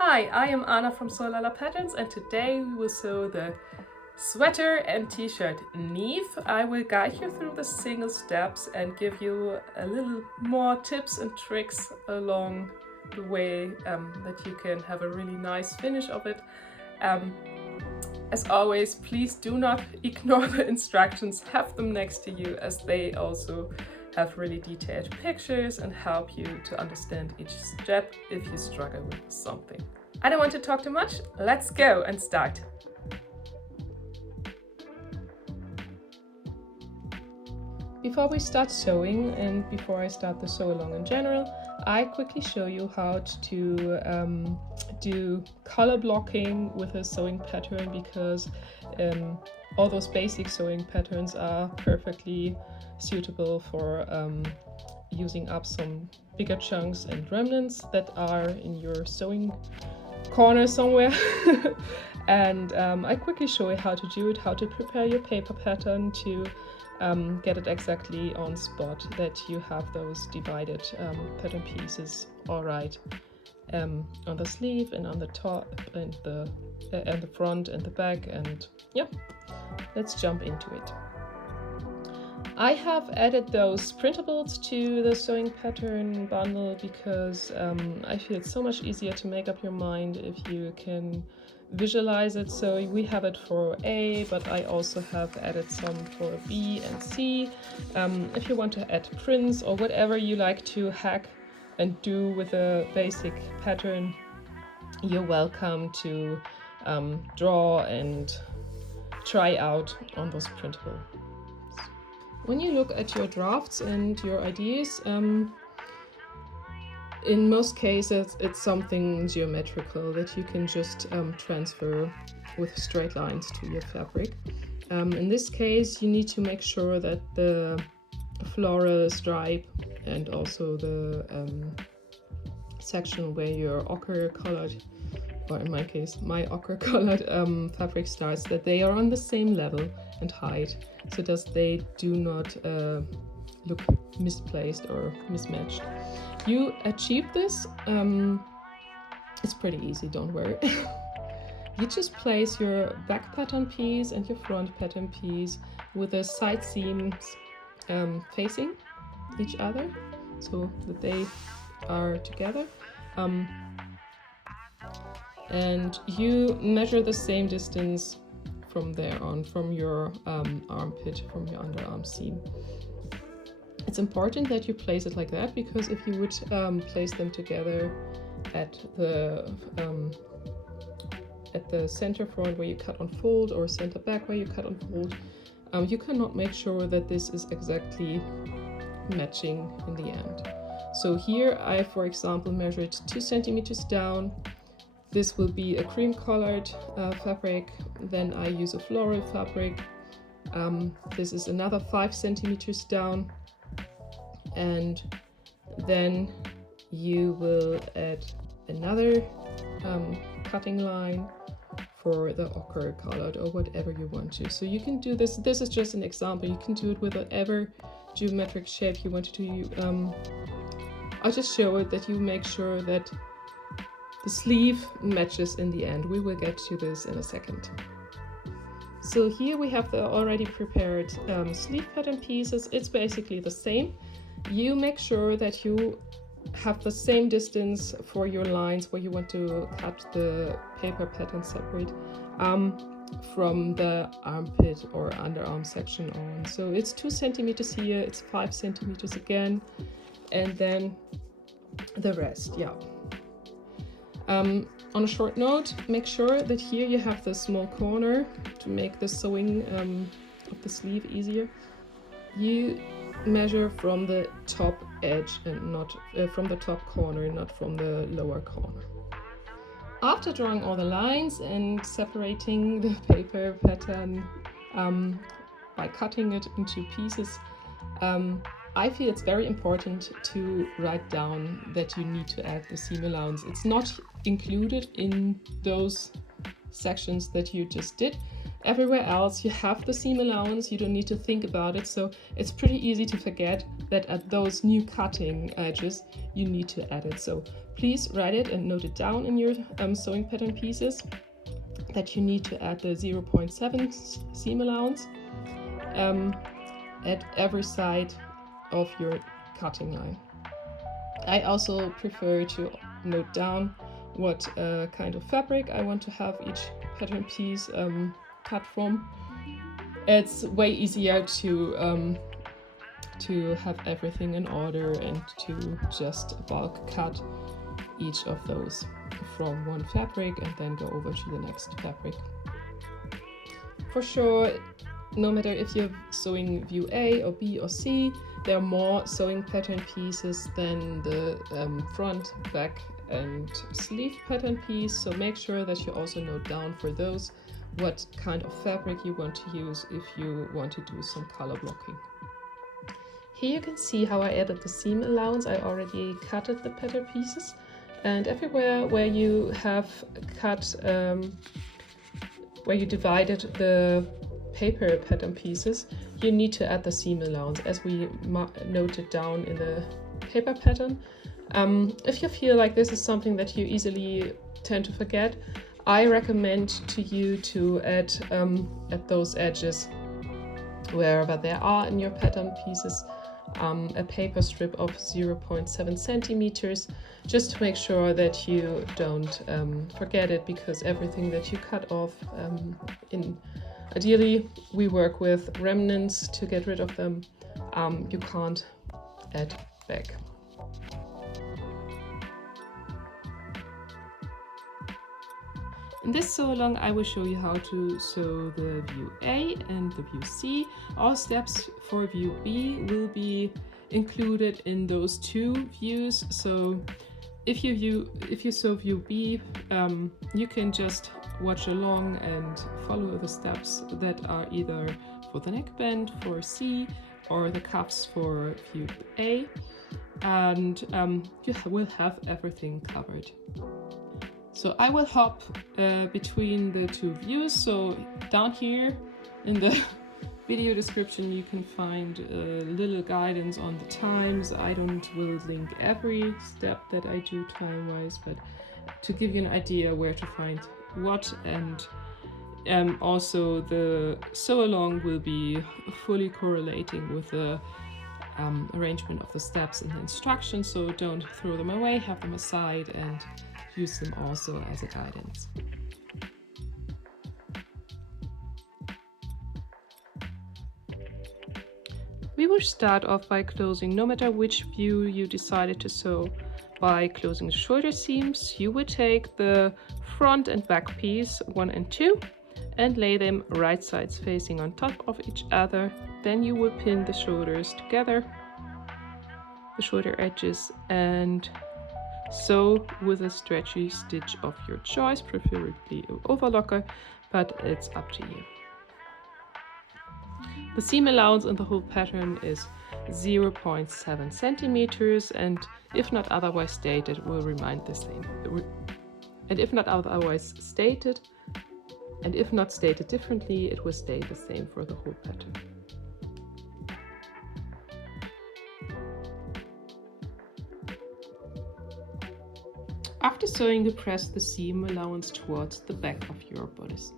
Hi, I am Anna from sew.lala Patterns, and today we will sew the sweater and t-shirt NEVE. I will guide you through the single steps and give you a little more tips and tricks along the way that you can have a really nice finish of it. As always, please do not ignore the instructions, have them next to you, as they also have really detailed pictures and help you to understand each step if you struggle with something. I don't want to talk too much, let's go and start. Before we start sewing and before I start the sew along in general, I quickly show you how to do color blocking with a sewing pattern, because all those basic sewing patterns are perfectly suitable for using up some bigger chunks and remnants that are in your sewing corner somewhere. And I quickly show you how to do it, how to prepare your paper pattern to get it exactly on spot, that you have those divided pattern pieces all right on the sleeve and on the top and the front and the back. And yeah, let's jump into it. I have added those printables to the sewing pattern bundle because I feel it's so much easier to make up your mind if you can visualize it. So we have it for A, but I also have added some for B and C. If you want to add prints or whatever you like to hack and do with a basic pattern, you're welcome to draw and try out on those printables. When you look at your drafts and your ideas, in most cases it's something geometrical that you can just transfer with straight lines to your fabric. In this case, you need to make sure that the floral stripe and also the section where your ochre colored, or in my case my ochre colored fabric starts, that they are on the same level and height, so that they do not look misplaced or mismatched. You achieve this, it's pretty easy, don't worry. You just place your back pattern piece and your front pattern piece with the side seams facing each other so that they are together. And you measure the same distance from there on, from your armpit, from your underarm seam. It's important that you place it like that, because if you would place them together at the center front where you cut on fold, or center back where you cut on fold, you cannot make sure that this is exactly matching in the end. So here I, for example, measured 2 centimeters down. This will be a cream colored fabric. Then I use a floral fabric. This is another 5 centimeters down. And then you will add another cutting line for the ochre colored, or whatever you want to. So you can do this. This is just an example. You can do it with whatever geometric shape you want to do. I'll just show it that you make sure that the sleeve matches in the end. We will get to this in a second. So here we have the already prepared sleeve pattern pieces. It's basically the same. You make sure that you have the same distance for your lines where you want to cut the paper pattern separate from the armpit or underarm section on. So it's 2 centimeters here, it's 5 centimeters again, and then the rest, yeah. On a short note, make sure that here you have the small corner to make the sewing of the sleeve easier. You measure from the top edge and not from the top corner, not from the lower corner. After drawing all the lines and separating the paper pattern by cutting it into pieces, I feel it's very important to write down that you need to add the seam allowance. It's not included in those sections that you just did. Everywhere else you have the seam allowance, you don't need to think about it, so it's pretty easy to forget that at those new cutting edges you need to add it. So please write it and note it down in your sewing pattern pieces that you need to add the 0.7 seam allowance at every side of your cutting line. I also prefer to note down what kind of fabric I want to have each pattern piece cut from. It's way easier to have everything in order and to just bulk cut each of those from one fabric and then go over to the next fabric. For sure, no matter if you're sewing view A or B or C, there are more sewing pattern pieces than the front, back and sleeve pattern piece, so make sure that you also note down for those what kind of fabric you want to use if you want to do some color blocking. Here you can see how I added the seam allowance. I already cutted the pattern pieces, and everywhere where you have cut, where you divided the paper pattern pieces, you need to add the seam allowance as we noted down in the paper pattern. If you feel like this is something that you easily tend to forget, I recommend to you to add at those edges, wherever there are in your pattern pieces, a paper strip of 0.7 centimeters, just to make sure that you don't forget it, because everything that you cut off, ideally we work with remnants to get rid of them, you can't add back. In this sew along, I will show you how to sew the view A and the view C. All steps for view B will be included in those two views. So if you sew view B, you can just watch along and follow the steps that are either for the neckband for C or the cuffs for view A, and you will have everything covered. So I will hop between the two views. So down here in the video description you can find a little guidance on the times. I will link every step that I do time-wise, but to give you an idea where to find what, and also the sew along will be fully correlating with the arrangement of the steps in the instructions, so don't throw them away, have them aside and use them also as a guidance. We will start off by closing, no matter which view you decided to sew, by closing the shoulder seams. You will take the front and back piece 1 and 2 and lay them right sides facing on top of each other. Then you will pin the shoulders together, the shoulder edges, and sew with a stretchy stitch of your choice, preferably an overlocker, but it's up to you. The seam allowance in the whole pattern is 0.7 centimeters, and if not otherwise stated, will remain the same. And if not otherwise stated, and if not stated differently, it will stay the same for the whole pattern. After sewing, you press the seam allowance towards the back of your bodice.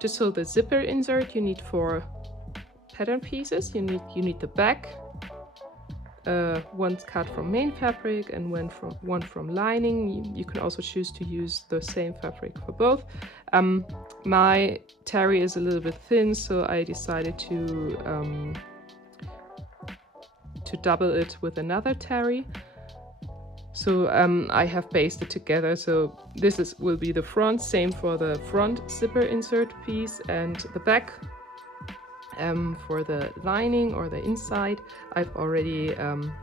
To sew the zipper insert, you need 4 pattern pieces. You need the back, one cut from main fabric and one from lining. You can also choose to use the same fabric for both. My terry is a little bit thin, so I decided to double it with another terry. So I have basted together. So this will be the front, same for the front zipper insert piece, and the back for the lining or the inside I've already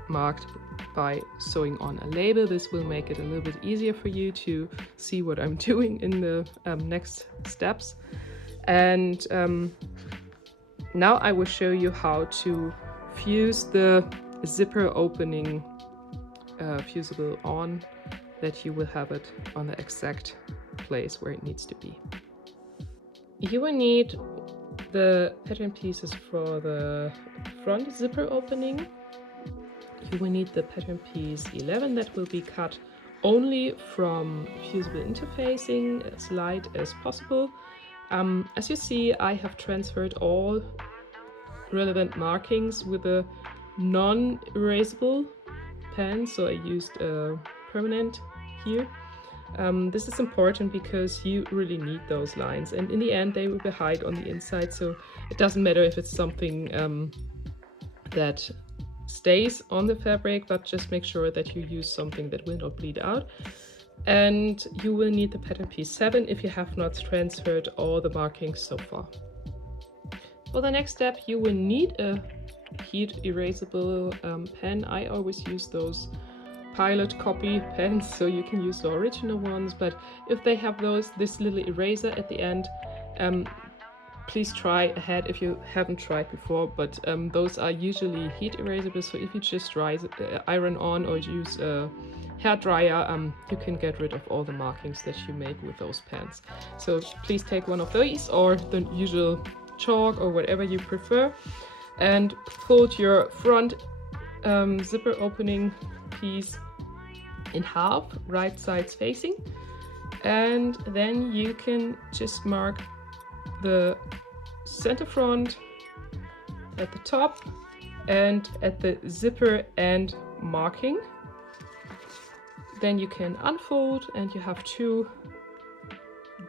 marked by sewing on a label. This will make it a little bit easier for you to see what I'm doing in the next steps. And now I will show you how to fuse the zipper opening fusible on that you will have it on the exact place where it needs to be. You will need the pattern pieces for the front zipper opening. You will need the pattern piece 11 that will be cut only from fusible interfacing, as light as possible. As you see, I have transferred all relevant markings with a non-erasable pen, so I used a permanent here. This is important because you really need those lines, and in the end they will be hide on the inside, so it doesn't matter if it's something that stays on the fabric, but just make sure that you use something that will not bleed out. And you will need the pattern piece 7 if you have not transferred all the markings so far. For the next step, you will need a heat erasable pen. I always use those pilot copy pens, so you can use the original ones, but if they have this little eraser at the end, please try ahead if you haven't tried before, but those are usually heat erasable, so if you just iron on or use a hair dryer, you can get rid of all the markings that you make with those pens. So please take one of these or the usual chalk or whatever you prefer, and fold your front zipper opening piece in half, right sides facing, and then you can just mark the center front at the top and at the zipper end marking. Then you can unfold and you have 2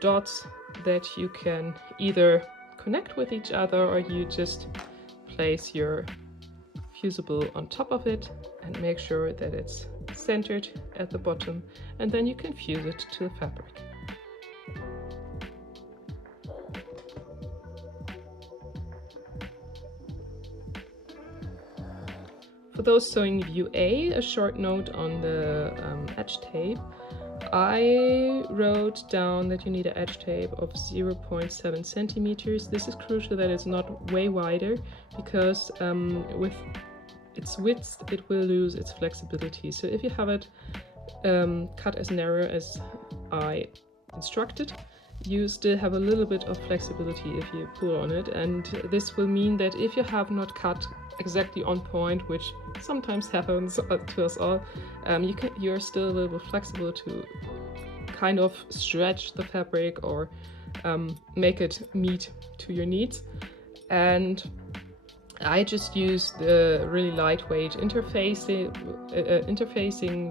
dots that you can either connect with each other or you just place your fusible on top of it and make sure that it's centered at the bottom, and then you can fuse it to the fabric. For those sewing view A, a short note on the edge tape. I wrote down that you need an edge tape of 0.7 centimeters. This is crucial that it's not way wider, because with its width it will lose its flexibility. So if you have it cut as narrow as I instructed, you still have a little bit of flexibility if you pull on it, and this will mean that if you have not cut exactly on point, which sometimes happens to us all, you're still a little bit flexible to kind of stretch the fabric or make it meet to your needs. And I just use the really lightweight interfacing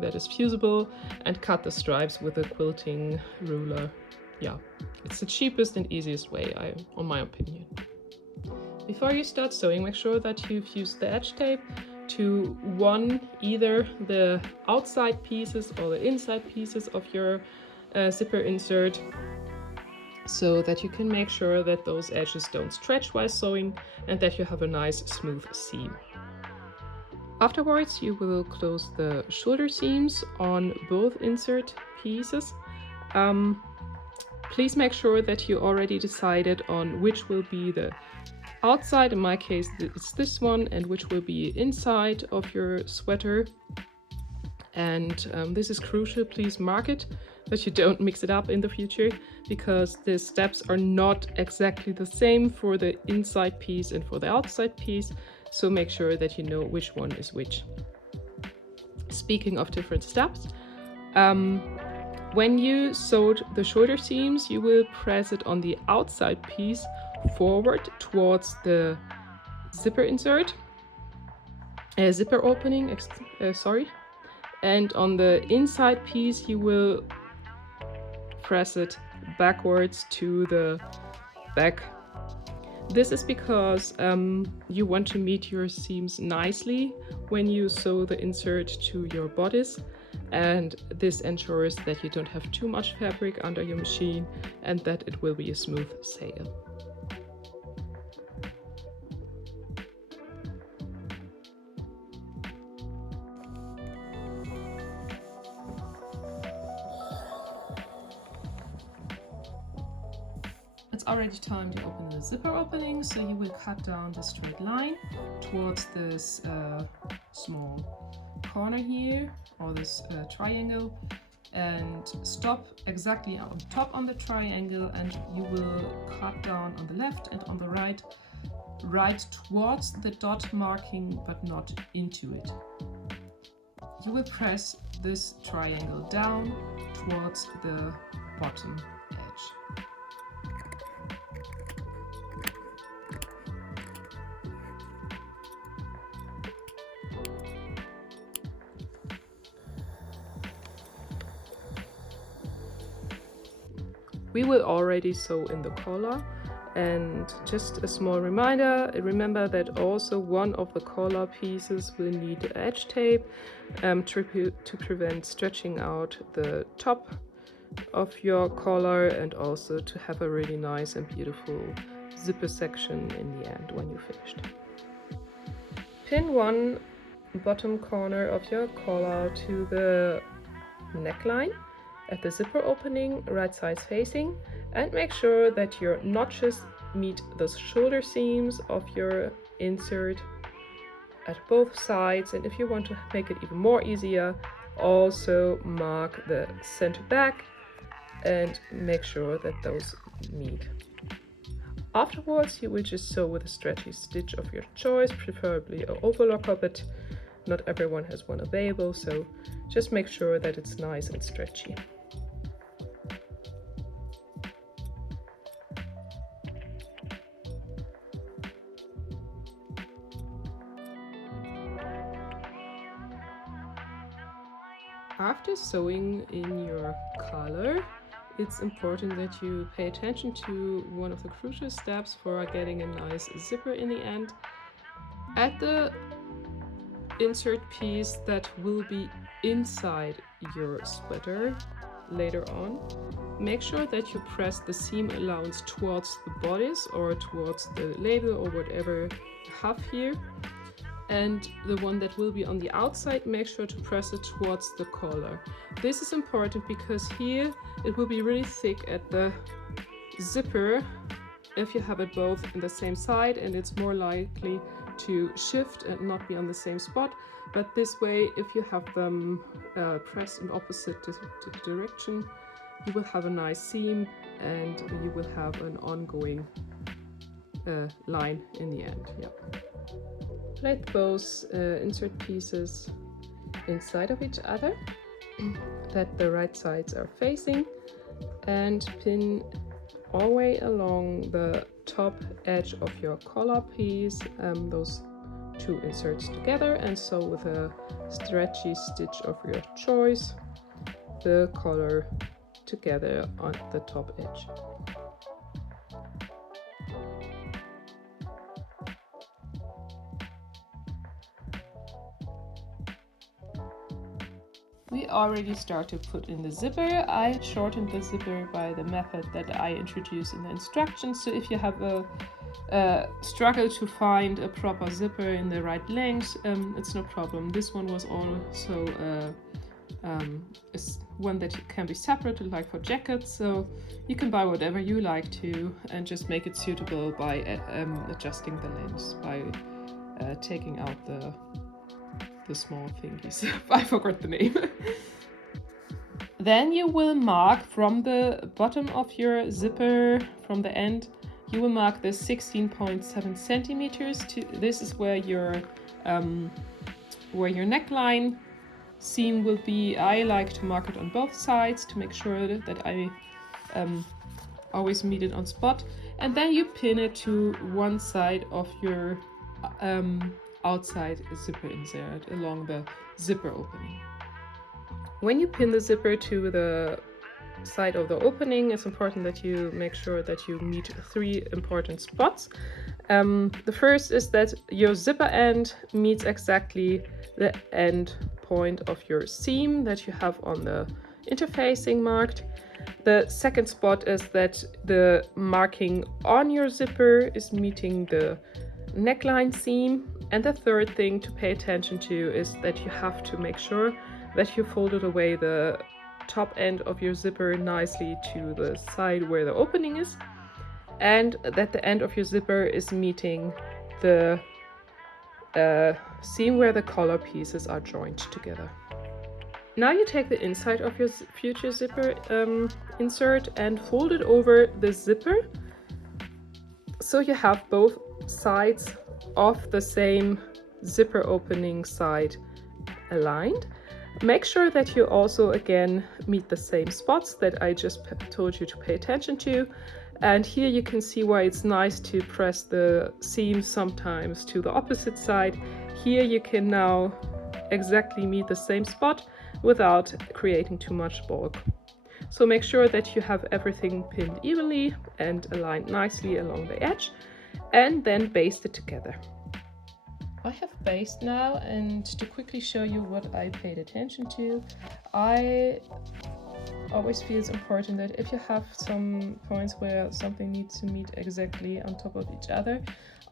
that is fusible and cut the stripes with a quilting ruler. Yeah, it's the cheapest and easiest way, on my opinion. Before you start sewing, make sure that you've used the edge tape to either the outside pieces or the inside pieces of your zipper insert, so that you can make sure that those edges don't stretch while sewing and that you have a nice smooth seam. Afterwards, you will close the shoulder seams on both insert pieces. Please make sure that you already decided on which will be the outside, in my case it's this one, and which will be inside of your sweater. And this is crucial, please mark it, that you don't mix it up in the future, because the steps are not exactly the same for the inside piece and for the outside piece, so make sure that you know which one is which. Speaking of different steps, when you sewed the shoulder seams, you will press it on the outside piece forward towards the zipper insert, zipper opening, and on the inside piece you will press it backwards to the back. This is because you want to meet your seams nicely when you sew the insert to your bodice, and this ensures that you don't have too much fabric under your machine and that it will be a smooth sail. It's already time to open the zipper opening, so you will cut down the straight line towards this small corner here, or this triangle, and stop exactly on top on the triangle, and you will cut down on the left and on the right towards the dot marking but not into it. You will press this triangle down towards the bottom edge. We will already sew in the collar, and just a small reminder, remember that also one of the collar pieces will need edge tape to prevent stretching out the top of your collar, and also to have a really nice and beautiful zipper section in the end when you're finished. Pin one bottom corner of your collar to the neckline at the zipper opening, right sides facing, and make sure that your notches meet the shoulder seams of your insert at both sides. And if you want to make it even more easier, also mark the center back and make sure that those meet. Afterwards, you will just sew with a stretchy stitch of your choice, preferably an overlocker, but not everyone has one available, so just make sure that it's nice and stretchy. After sewing in your collar, it's important that you pay attention to one of the crucial steps for getting a nice zipper in the end. At the insert piece that will be inside your sweater later on, make sure that you press the seam allowance towards the bodice or towards the label or whatever you have here. And the one that will be on the outside, make sure to press it towards the collar. This is important because here it will be really thick at the zipper if you have it both in the same side, and it's more likely to shift and not be on the same spot. But this way, if you have them pressed in opposite direction, you will have a nice seam and you will have an ongoing line in the end. Yep. Place both insert pieces inside of each other that the right sides are facing, and pin all the way along the top edge of your collar piece those two inserts together, and sew with a stretchy stitch of your choice the collar together on the top edge. We already started to put in the zipper. I shortened the zipper by the method that I introduced in the instructions. So if you have a struggle to find a proper zipper in the right length, it's no problem. This one was also is one that can be separated, like for jackets. So you can buy whatever you like to and just make it suitable by adjusting the length by taking out the small thingies. I forgot the name. Then you will mark from the bottom of your zipper, from the end, you will mark the 16.7 centimeters. This is where your neckline seam will be. I like to mark it on both sides to make sure that I always meet it on spot. And then you pin it to one side of your outside zipper insert along the zipper opening. When you pin the zipper to the side of the opening, it's important that you make sure that you meet three important spots. The first is that your zipper end meets exactly the end point of your seam that you have on the interfacing marked. The second spot is that the marking on your zipper is meeting the neckline seam. And the third thing to pay attention to is that you have to make sure that you folded away the top end of your zipper nicely to the side where the opening is, and that the end of your zipper is meeting the seam where the collar pieces are joined together. Now you take the inside of your future zipper insert and fold it over the zipper, so you have both sides of the same zipper opening side aligned. Make sure that you also again meet the same spots that I just told you to pay attention to. And here you can see why it's nice to press the seam sometimes to the opposite side. Here you can now exactly meet the same spot without creating too much bulk. So make sure that you have everything pinned evenly and aligned nicely along the edge, and then baste it together. I have basted now, and to quickly show you what I paid attention to, I always feel it's important that if you have some points where something needs to meet exactly on top of each other,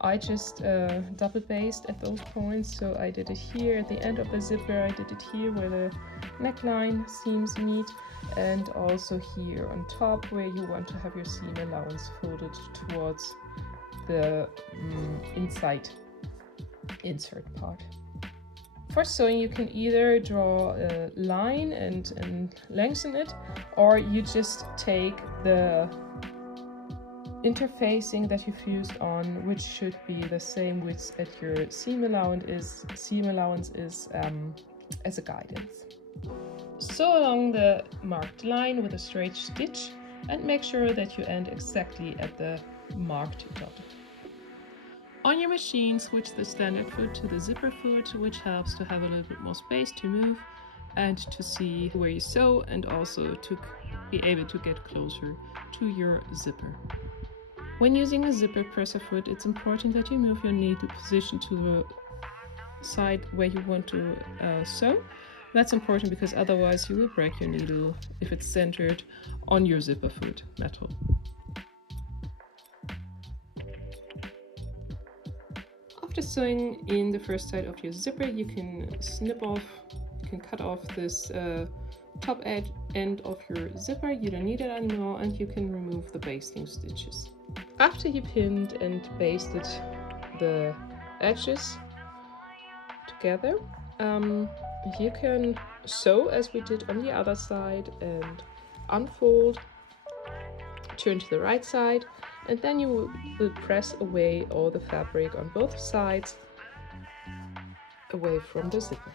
I just double baste at those points. So I did it here at the end of the zipper, I did it here where the neckline seams meet, and also here on top where you want to have your seam allowance folded towards the inside insert part. For sewing, you can either draw a line and lengthen it, or you just take the interfacing that you've used on, which should be the same width as your seam allowance is as a guidance. Sew along the marked line with a straight stitch and make sure that you end exactly at the marked dot. On your machine, switch the standard foot to the zipper foot, which helps to have a little bit more space to move and to see where you sew, and also to be able to get closer to your zipper. When using a zipper presser foot, it's important that you move your needle position to the side where you want to sew. That's important because otherwise you will break your needle if it's centered on your zipper foot metal. After sewing in the first side of your zipper, you can cut off this top end of your zipper. You don't need it anymore, and you can remove the basting stitches. After you pinned and basted the edges together, you can sew as we did on the other side and unfold, turn to the right side, and then you will press away all the fabric on both sides away from the zipper.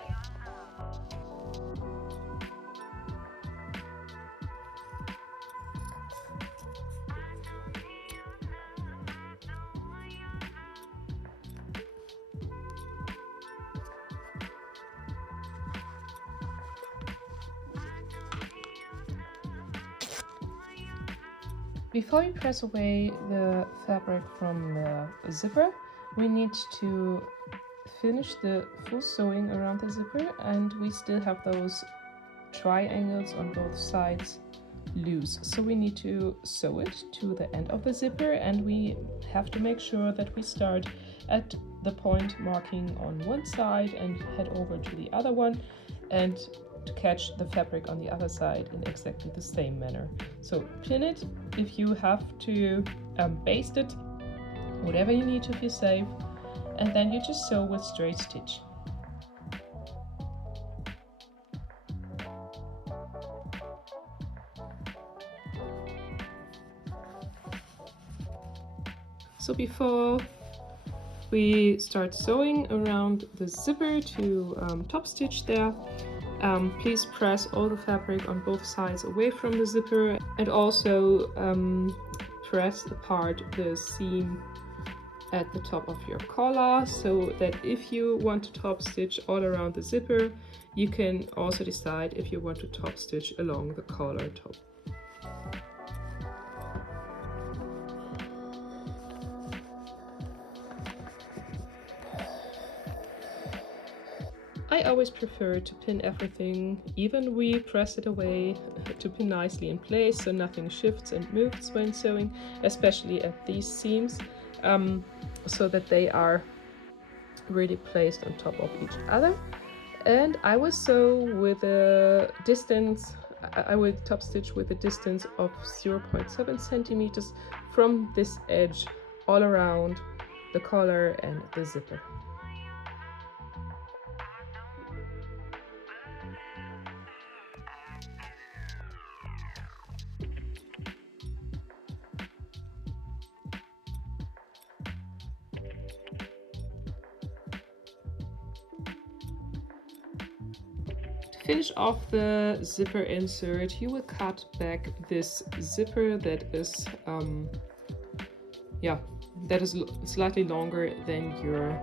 Before you press away the fabric from the zipper, we need to finish the full sewing around the zipper, and we still have those triangles on both sides loose. So we need to sew it to the end of the zipper, and we have to make sure that we start at the point marking on one side and head over to the other one, and to catch the fabric on the other side in exactly the same manner. So pin it if you have to, baste it, whatever you need to feel safe, and then you just sew with straight stitch. So before we start sewing around the zipper to top stitch there, please press all the fabric on both sides away from the zipper, and also press apart the seam at the top of your collar, so that if you want to top stitch all around the zipper, you can also decide if you want to top stitch along the collar top. I always prefer to pin everything evenly, press it away to pin nicely in place so nothing shifts and moves when sewing, especially at these seams, so that they are really placed on top of each other. And I will sew with a distance, I will top stitch with a distance of 0.7 centimeters from this edge all around the collar and the zipper. finish off the zipper insert, you will cut back this zipper that is slightly longer than your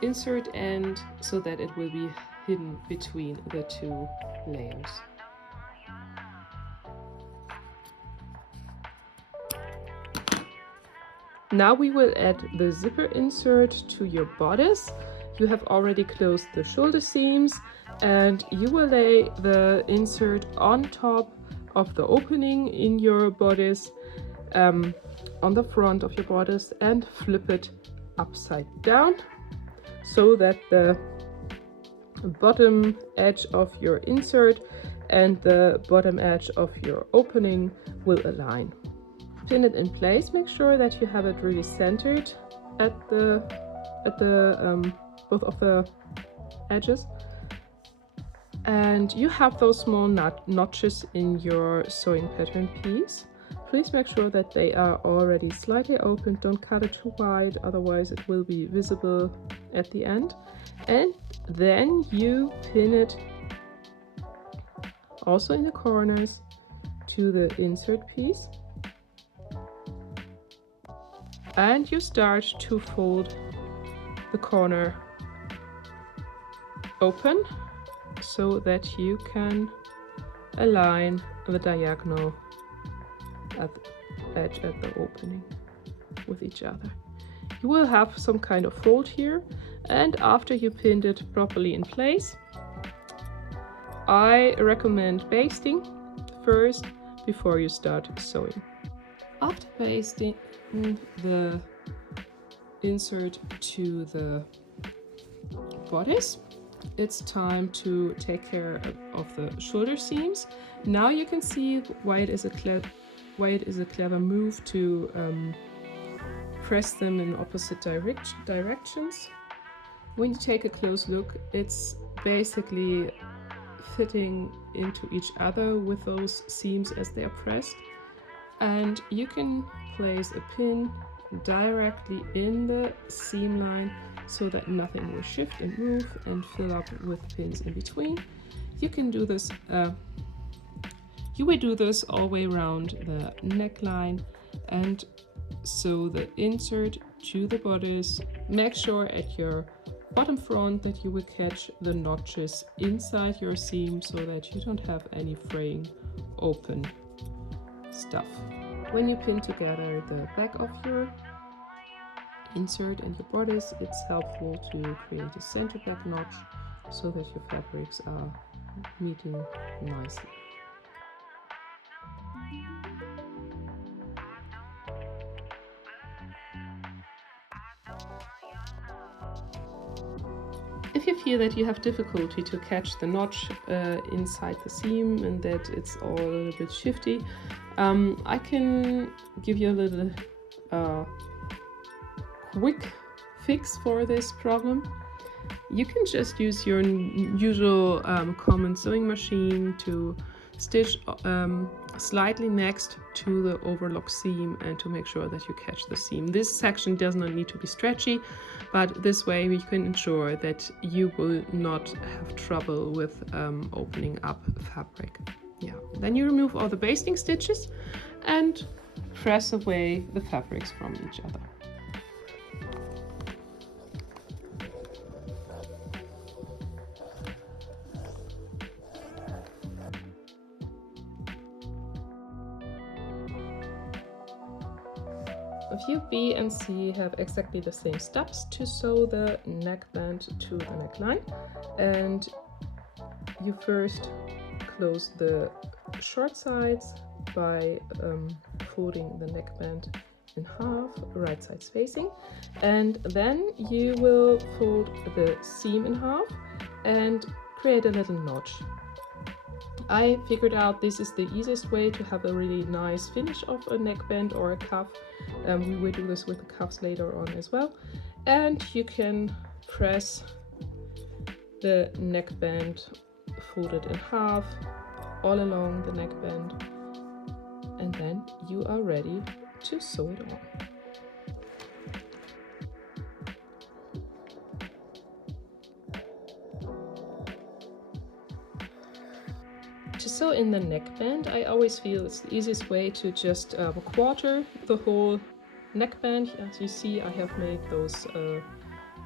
insert end, so that it will be hidden between the two layers. Now we will add the zipper insert to your bodice. You have already closed the shoulder seams, and you will lay the insert on top of the opening in your bodice, on the front of your bodice, and flip it upside down so that the bottom edge of your insert and the bottom edge of your opening will align. Pin it in place. Make sure that you have it really centered at the both of the edges, and you have those small notches in your sewing pattern piece. Please make sure that they are already slightly open. Don't cut it too wide, otherwise it will be visible at the end. And then you pin it also in the corners to the insert piece. And you start to fold the corner open so that you can align the diagonal edge at the opening with each other. You will have some kind of fold here, and after you pinned it properly in place, I recommend basting first before you start sewing. After basting the insert to the bodice, it's time to take care of the shoulder seams. Now you can see why it is a clever move to press them in opposite directions. When you take a close look, it's basically fitting into each other with those seams as they are pressed, and you can place a pin directly in the seam line so that nothing will shift and move and fill up with pins in between. You can do this, you will do this all the way around the neckline and sew the insert to the bodice. Make sure at your bottom front that you will catch the notches inside your seam so that you don't have any fraying open stuff. When you pin together the back of your insert and your bodice, it's helpful to create a center back notch so that your fabrics are meeting nicely. If you feel that you have difficulty to catch the notch inside the seam and that it's all a little bit shifty, I can give you a little quick fix for this problem. You can just use your usual common sewing machine to stitch slightly next to the overlock seam and to make sure that you catch the seam. This section does not need to be stretchy, but this way we can ensure that you will not have trouble with opening up fabric. Yeah. Then you remove all the basting stitches and press away the fabrics from each other. View B and C have exactly the same steps to sew the neckband to the neckline, and you first close the short sides by folding the neckband in half, right side spacing, and then you will fold the seam in half and create a little notch. I figured out this is the easiest way to have a really nice finish of a neckband or a cuff. We will do this with the cuffs later on as well. And you can press the neckband folded in half all along the neckband, and then you are ready to sew it on. To sew in the neckband, I always feel it's the easiest way to just quarter the whole neckband. As you see, I have made those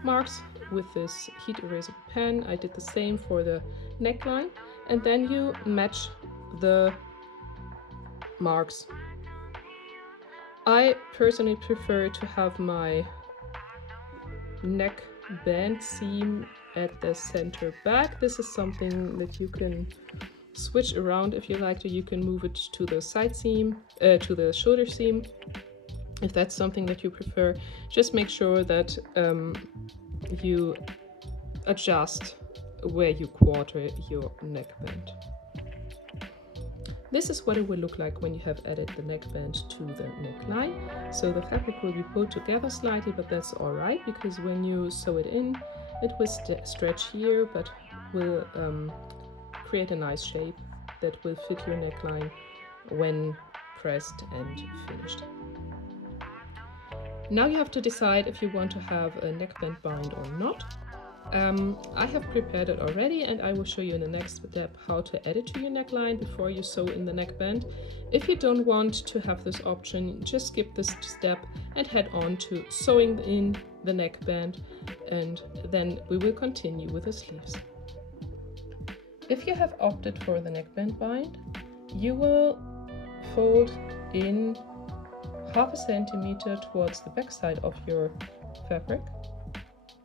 marks with this heat erasable pen. I did the same for the neckline, and then you match the marks. I personally prefer to have my neckband seam at the center back. This is something that you can switch around if you like to. You can move it to the side seam, to the shoulder seam, if that's something that you prefer. Just make sure that you adjust where you quarter your neckband. This is what it will look like when you have added the neckband to the neckline. So the fabric will be pulled together slightly, but that's all right, because when you sew it in, it will stretch here, but will create a nice shape that will fit your neckline when pressed and finished. Now you have to decide if you want to have a neckband bind or not. I have prepared it already, and I will show you in the next step how to add it to your neckline before you sew in the neckband. If you don't want to have this option, just skip this step and head on to sewing in the neckband, and then we will continue with the sleeves. If you have opted for the neckband bind, you will fold in 1/2 centimeter towards the back side of your fabric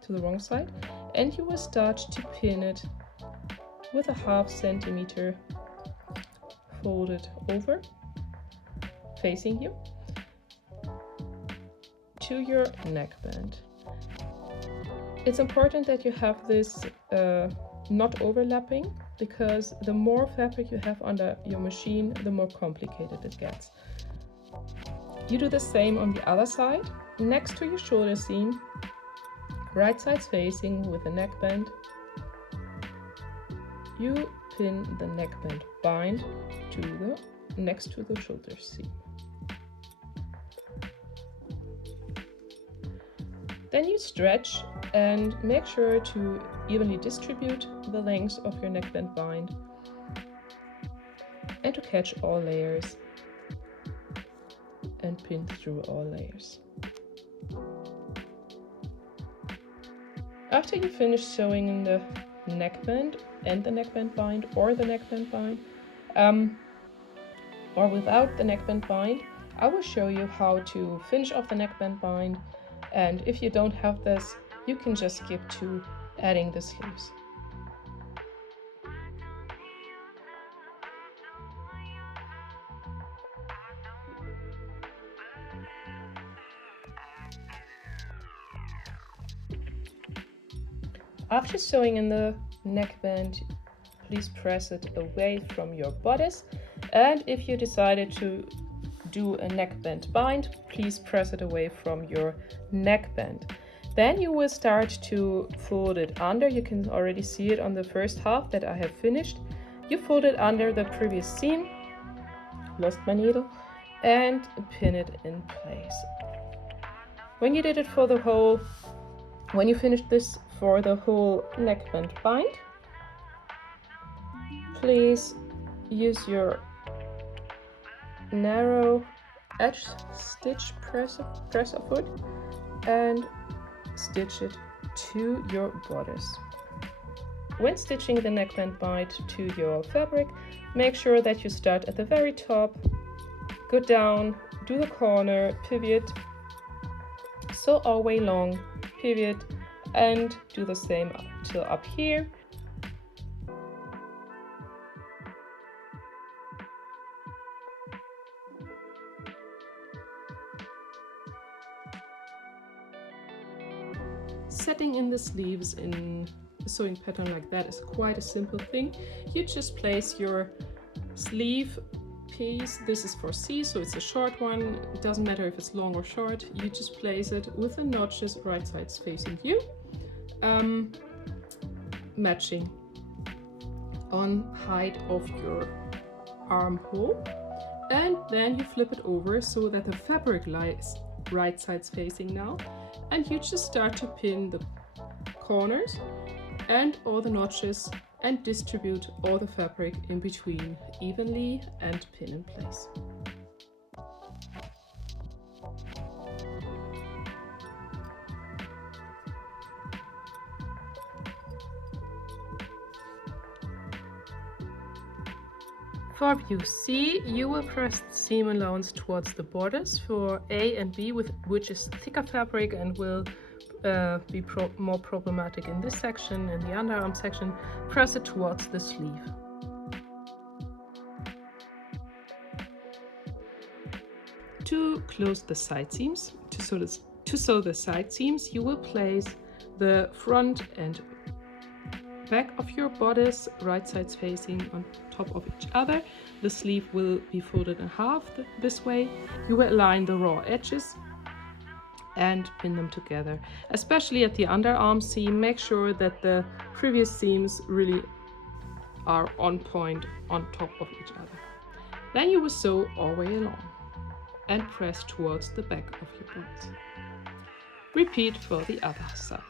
to the wrong side, and you will start to pin it with 1/2 centimeter folded over, facing you, to your neckband. It's important that you have this not overlapping, because the more fabric you have under your machine, the more complicated it gets. You do the same on the other side, next to your shoulder seam, right sides facing with the neckband. You pin the neckband bind to the next to the shoulder seam. Then you stretch and make sure to evenly distribute the length of your neckband bind and to catch all layers and pin through all layers. After you finish sewing in the neckband and the neckband bind, or the neckband bind, or without the neckband bind, I will show you how to finish off the neckband bind, and if you don't have this, you can just skip to adding the sleeves. After sewing in the neckband, please press it away from your bodice, and if you decided to do a neckband bind, please press it away from your neckband. Then you will start to fold it under. You can already see it on the first half that I have finished. You fold it under the previous seam, lost my needle, and pin it in place. When you did it for the whole, when you finished this for the whole neckband bind, please use your narrow edge stitch presser foot and stitch it to your bodice. When stitching the neckband bind to your fabric, make sure that you start at the very top, go down, do the corner, pivot, sew all way long, pivot, and do the same till up here. Setting in the sleeves in a sewing pattern like that is quite a simple thing. You just place your sleeve piece, this is for C, so it's a short one, it doesn't matter if it's long or short, you just place it with the notches right sides facing you, matching on height of your armhole, and then you flip it over so that the fabric lies right sides facing now, and you just start to pin the corners and all the notches and distribute all the fabric in between evenly and pin in place. For view C, you will press the seam allowance towards the borders for A and B, which is thicker fabric and will be more problematic in this section. In the underarm section, press it towards the sleeve. To close the side seams, to sew the side seams, you will place the front and back of your bodice right sides facing on top of each other. The sleeve will be folded in half this way. You will align the raw edges and pin them together. Especially at the underarm seam, make sure that the previous seams really are on point on top of each other. Then you will sew all the way along and press towards the back of your bodice. Repeat for the other side.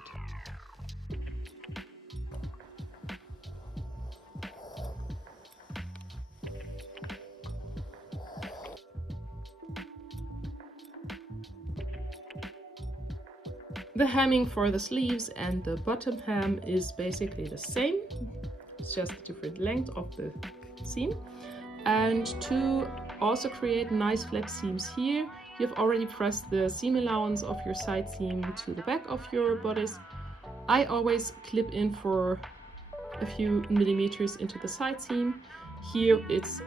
The hemming for the sleeves and the bottom hem is basically the same. It's just a different length of the seam. And to also create nice flat seams here, you've already pressed the seam allowance of your side seam to the back of your bodice. I always clip in for a few millimeters into the side seam. Here it's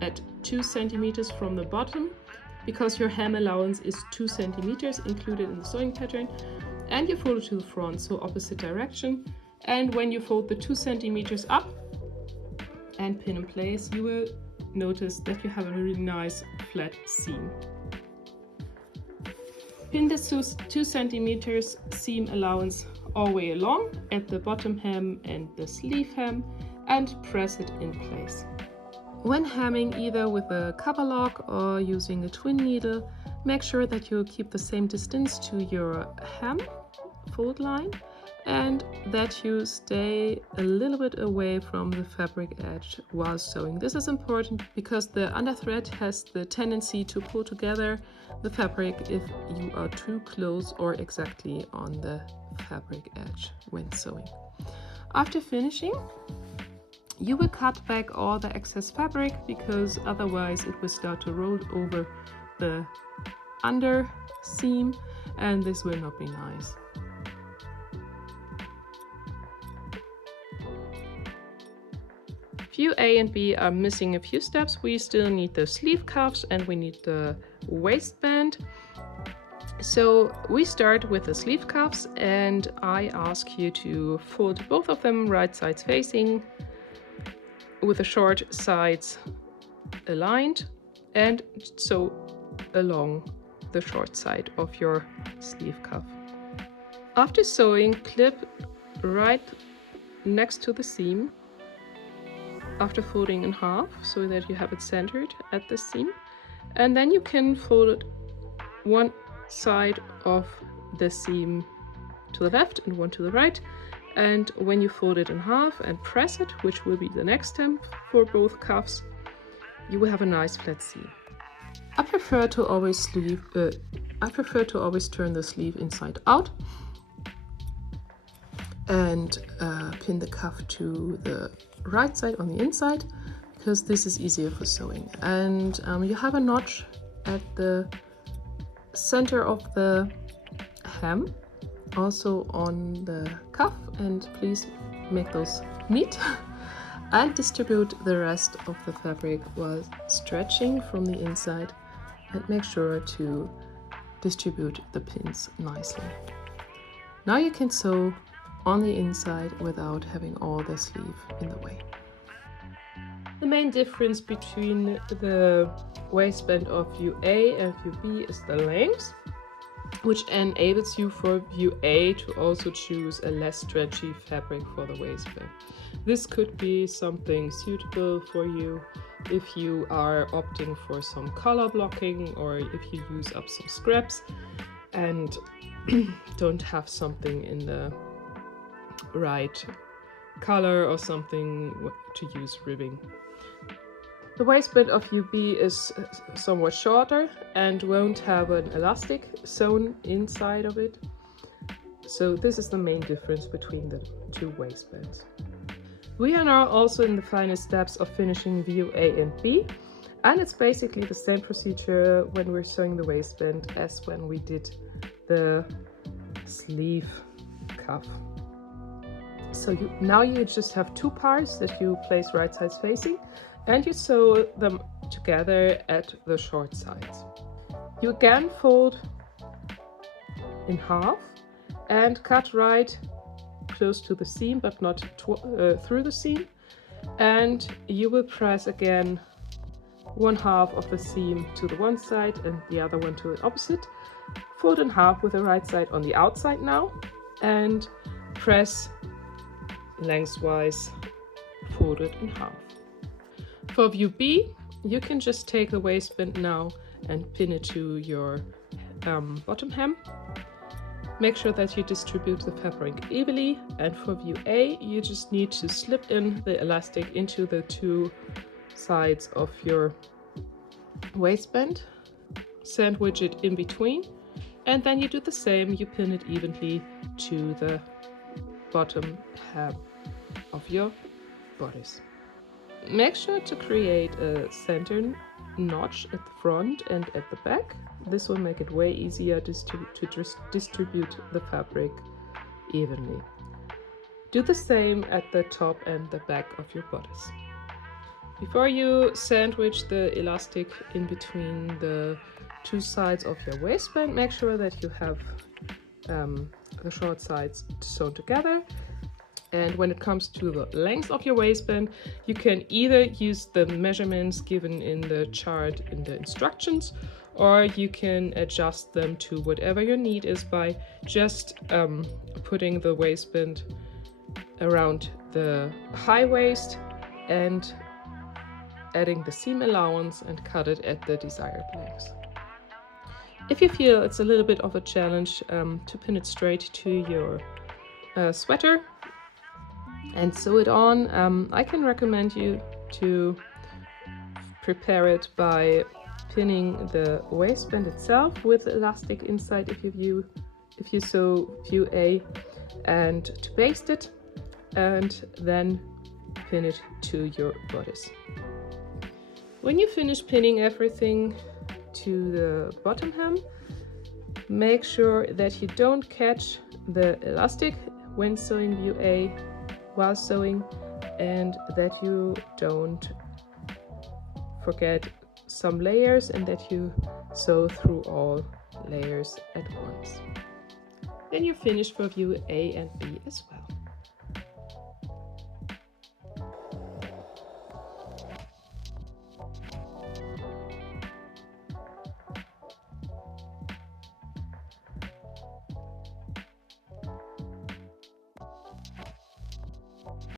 at 2 centimeters from the bottom, because your hem allowance is 2 centimeters included in the sewing pattern. And you fold it to the front, so opposite direction. And when you fold the 2 centimeters up and pin in place, you will notice that you have a really nice flat seam. Pin the 2 centimeters seam allowance all the way along at the bottom hem and the sleeve hem and press it in place. When hemming either with a cover lock or using a twin needle, make sure that you keep the same distance to your hem fold line and that you stay a little bit away from the fabric edge while sewing. This is important because the underthread has the tendency to pull together the fabric if you are too close or exactly on the fabric edge when sewing. After finishing, you will cut back all the excess fabric because otherwise it will start to roll over the under seam and this will not be nice. View A and B are missing a few steps. We still need the sleeve cuffs and we need the waistband. So we start with the sleeve cuffs and I ask you to fold both of them right sides facing with the short sides aligned and sew along the short side of your sleeve cuff. After sewing, clip right next to the seam after folding in half so that you have it centered at the seam, and then you can fold it one side of the seam to the left and one to the right, and when you fold it in half and press it, which will be the next step for both cuffs, you will have a nice flat seam. I prefer to always turn the sleeve inside out and pin the cuff to the right side on the inside because this is easier for sewing. And you have a notch at the center of the hem, also on the cuff, and please make those meet and distribute the rest of the fabric while stretching from the inside, and make sure to distribute the pins nicely. Now you can sew on the inside without having all the sleeve in the way. The main difference between the waistband of view A and view B is the length, which enables you for view A to also choose a less stretchy fabric for the waistband. This could be something suitable for you if you are opting for some color blocking or if you use up some scraps and don't have something in the right color or something to use ribbing. The waistband of view B is somewhat shorter and won't have an elastic sewn inside of it. So this is the main difference between the two waistbands. We are now also in the final steps of finishing view A and B, and it's basically the same procedure when we're sewing the waistband as when we did the sleeve cuff. So now you just have two parts that you place right sides facing, and you sew them together at the short sides. You again fold in half and cut right close to the seam, but not through the seam, and you will press again one half of the seam to the one side and the other one to the opposite. Fold in half with the right side on the outside now, and press lengthwise, folded in half. For view B, you can just take the waistband now and pin it to your bottom hem. Make sure that you distribute the fabric evenly, and for view A, you just need to slip in the elastic into the two sides of your waistband, sandwich it in between, and then you do the same, you pin it evenly to the bottom hem of your bodice. Make sure to create a center notch at the front and at the back. This will make it way easier to distribute the fabric evenly. Do the same at the top and the back of your bodice. Before you sandwich the elastic in between the two sides of your waistband, make sure that you have the short sides sewn together. And when it comes to the length of your waistband, you can either use the measurements given in the chart in the instructions, or you can adjust them to whatever your need is by just putting the waistband around the high waist and adding the seam allowance and cut it at the desired length. If you feel it's a little bit of a challenge to pin it straight to your sweater and sew it on, I can recommend you to prepare it by pinning the waistband itself with elastic inside if you sew view A, and to baste it and then pin it to your bodice. When you finish pinning everything to the bottom hem, make sure that you don't catch the elastic when sewing view A while sewing, and that you don't forget some layers and that you sew through all layers at once. Then you're finished for view A and B as well.